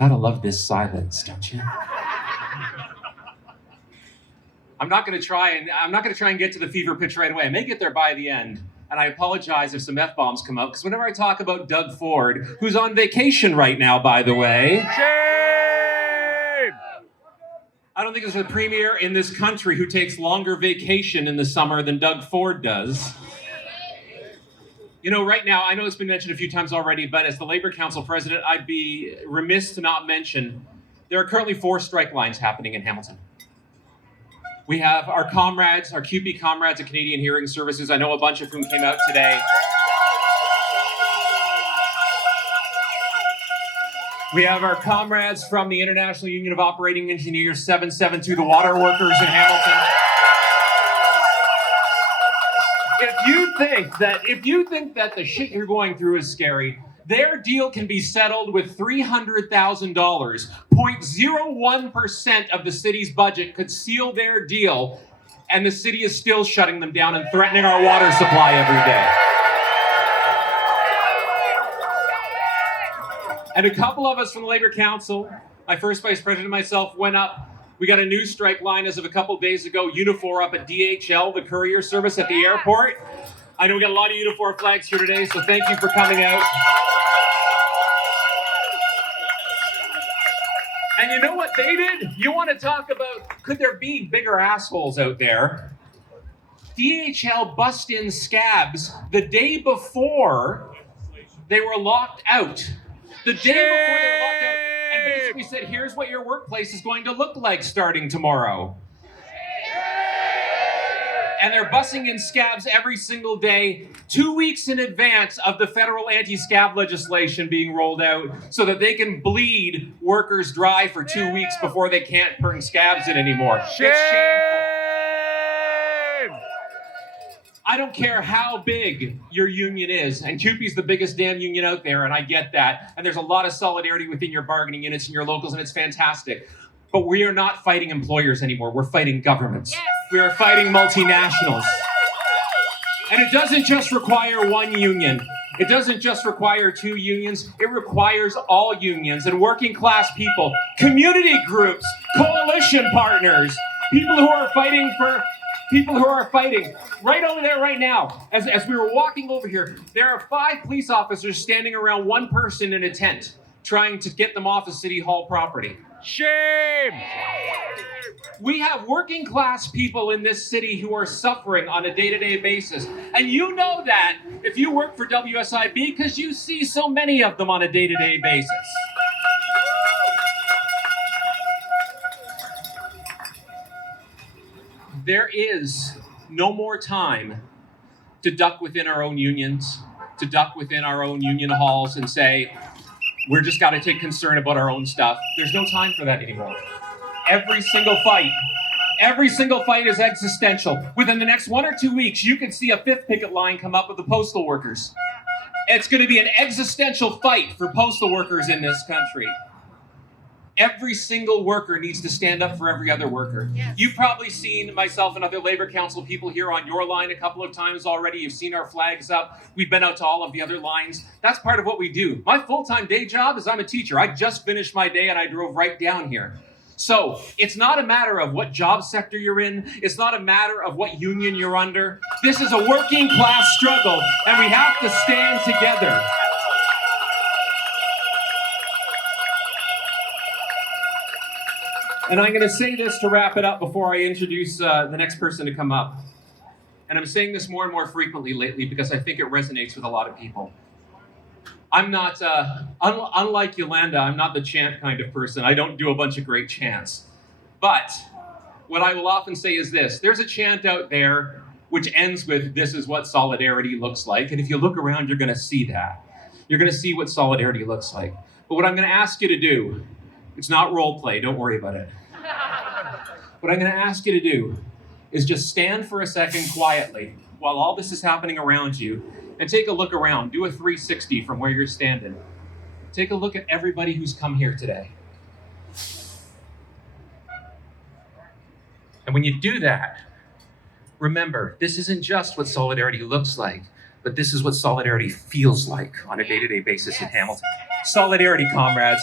Gotta love this silence, don't you? I'm not gonna try and get to the fever pitch right away. I may get there by the end. And I apologize if some F-bombs come out, because whenever I talk about Doug Ford, who's on vacation right now, by the way. Shame! I don't think there's a premier in this country who takes longer vacation in the summer than Doug Ford does. You know, right now, I know it's been mentioned a few times already, but as the Labour Council president, I'd be remiss to not mention there are currently 4 strike lines happening in Hamilton. We have our comrades, our CUPE comrades at Canadian Hearing Services. I know a bunch of whom came out today. We have our comrades from the International Union of Operating Engineers, 772, the water workers in Hamilton. If you think that the shit you're going through is scary, their deal can be settled with $300,000. 0.01% of the city's budget could seal their deal, and the city is still shutting them down and threatening our water supply every day. And a couple of us from the Labour Council, my first vice president and myself, went up. We got a new strike line as of a couple of days ago, Unifor up at DHL, the courier service at the airport. I know we got a lot of Unifor flags here today, so thank you for coming out. And you know what they did? You want to talk about, could there be bigger assholes out there? DHL bust in scabs the day before they were locked out. The day before they were locked out, and basically said, here's what your workplace is going to look like starting tomorrow. And they're bussing in scabs every single day, 2 weeks in advance of the federal anti-scab legislation being rolled out, so that they can bleed workers dry for 2 weeks before they can't bring scabs in anymore. Shame! It's shameful. I don't care how big your union is, and CUPE's the biggest damn union out there, and I get that. And there's a lot of solidarity within your bargaining units and your locals, and it's fantastic. But we are not fighting employers anymore. We're fighting governments. Yes. We are fighting multinationals. And it doesn't just require one union. It doesn't just require 2 unions. It requires all unions and working class people, community groups, coalition partners, people who are fighting. Right over there right now, as we were walking over here, there are 5 police officers standing around one person in a tent, trying to get them off of City Hall property. Shame! We have working class people in this city who are suffering on a day-to-day basis. And you know that if you work for WSIB, because you see so many of them on a day-to-day basis. There is no more time to duck within our own unions, to duck within our own union halls and say, we're just got to take concern about our own stuff. There's no time for that anymore. Every single fight is existential. Within the next 1 or 2 weeks, you could see a 5th picket line come up with the postal workers. It's going to be an existential fight for postal workers in this country. Every single worker needs to stand up for every other worker. Yes. You've probably seen myself and other Labour Council people here on your line a couple of times already. You've seen our flags up. We've been out to all of the other lines. That's part of what we do. My full-time day job is I'm a teacher. I just finished my day and I drove right down here. So it's not a matter of what job sector you're in. It's not a matter of what union you're under. This is a working class struggle, and we have to stand together. And I'm going to say this to wrap it up before I introduce the next person to come up. And I'm saying this more and more frequently lately because I think it resonates with a lot of people. I'm not, unlike Yolanda, I'm not the chant kind of person. I don't do a bunch of great chants. But what I will often say is this. There's a chant out there which ends with, this is what solidarity looks like. And if you look around, you're going to see that. You're going to see what solidarity looks like. But what I'm going to ask you to do, it's not role play, don't worry about it. What I'm going to ask you to do is just stand for a second quietly while all this is happening around you and take a look around. Do a 360 from where you're standing. Take a look at everybody who's come here today. And when you do that, remember, this isn't just what solidarity looks like, but this is what solidarity feels like on a day-to-day basis in Hamilton. Solidarity, comrades.